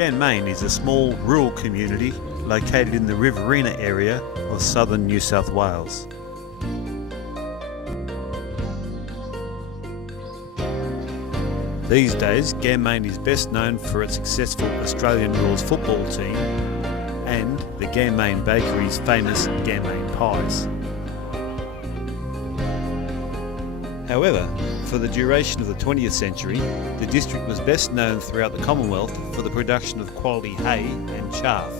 Ganmain is a small rural community located in the Riverina area of southern New South Wales. These days, Ganmain is best known for its successful Australian rules football team and the Ganmain Bakery's famous Ganmain pies. However, for the duration of the 20th century, the district was best known throughout the Commonwealth for the production of quality hay and chaff.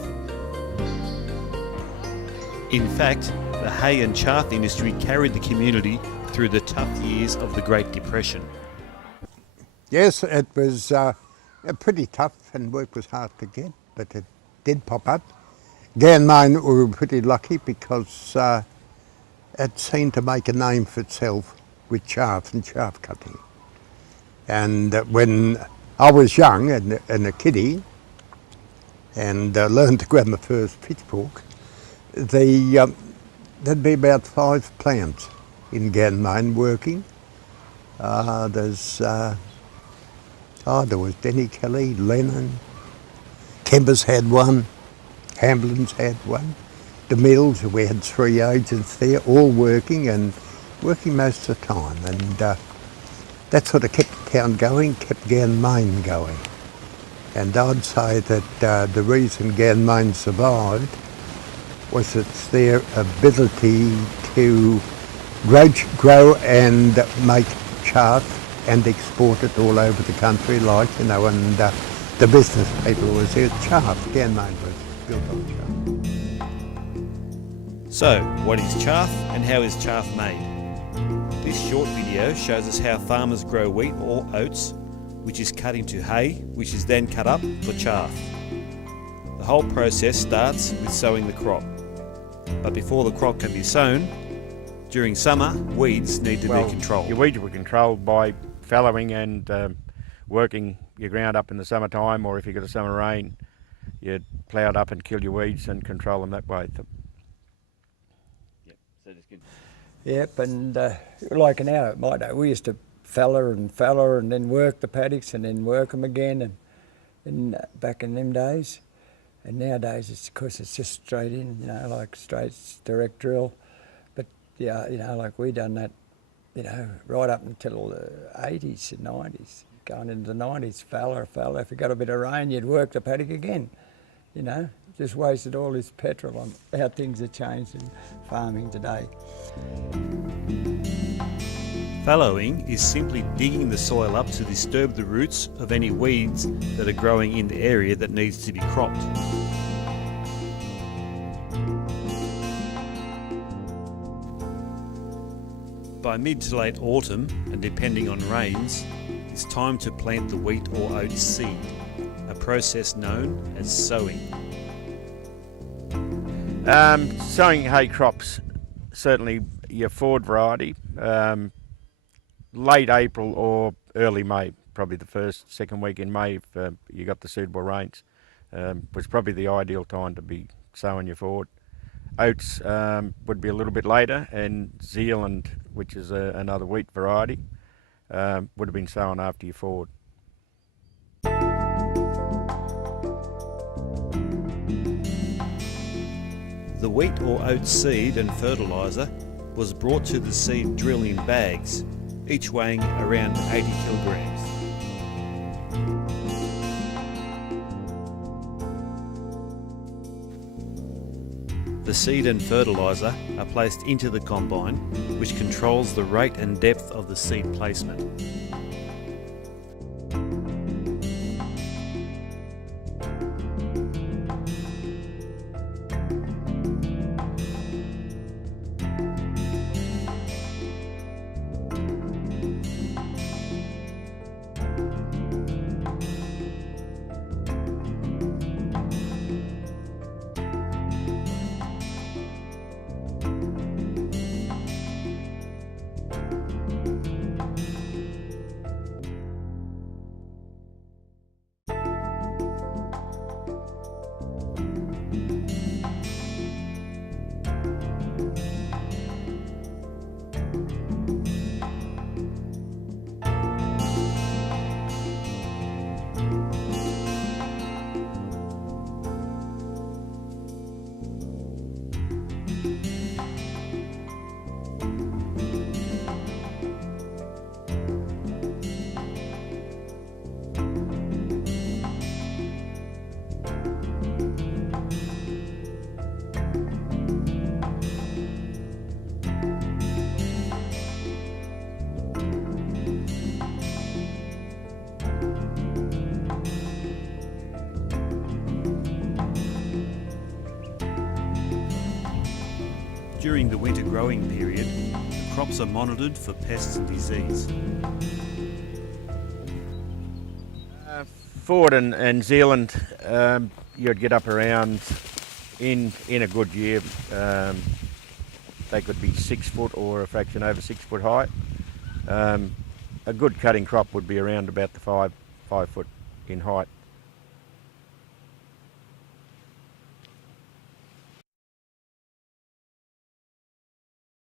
In fact, the hay and chaff industry carried the community through the tough years of the Great Depression. Yes, it was pretty tough and work was hard to get, but it did pop up. Ganmain, we were pretty lucky because it seemed to make a name for itself with chaff and chaff cutting. And when I was young and a kiddie and learned to grab my first pitchfork, there'd be about 5 plants in Ganmain working. There was Denny Kelly, Lennon, Kembers had one, Hamblin's had one. The mills, we had 3 agents there, all working most of the time. And that sort of kept the town going, kept Ganmain going. And I'd say that the reason Ganmain survived was it's their ability to grow and make chaff and export it all over the country, and the business people was there. Chaff, Ganmain was built on chaff. So, what is chaff and how is chaff made? This short video shows us how farmers grow wheat or oats, which is cut into hay, which is then cut up for chaff. The whole process starts with sowing the crop. But before the crop can be sown, during summer, weeds need to be controlled. Your weeds were controlled by fallowing and working your ground up in the summertime, or if you got a summer rain, you'd plough it up and kill your weeds and control them that way. Yep, so that's good. Yep, and like now at my day, we used to fallow and then work the paddocks and then work them again, and back in them days. And nowadays, it's just straight in, like straight direct drill. But yeah, like we done that, right up until the 80s and 90s. Going into the 90s, fallow. If you got a bit of rain, you'd work the paddock again. Just wasted all this petrol on how things have changed in farming today. Fallowing is simply digging the soil up to disturb the roots of any weeds that are growing in the area that needs to be cropped. By mid to late autumn, and depending on rains, it's time to plant the wheat or oat seed, a process known as sowing. Sowing hay crops, certainly your forward variety, late April or early May, probably the second week in May if you got the suitable rains, was probably the ideal time to be sowing your forward. Oats would be a little bit later, and Zealand, which is another wheat variety, would have been sown after your forward. The wheat or oat seed and fertiliser was brought to the seed drill in bags, each weighing around 80 kilograms. The seed and fertiliser are placed into the combine, which controls the rate and depth of the seed placement. During the winter growing period, the crops are monitored for pests and disease. Ford and Zealand, you'd get up around, in a good year, they could be 6 foot or a fraction over 6 foot height. A good cutting crop would be around about the 5 foot in height.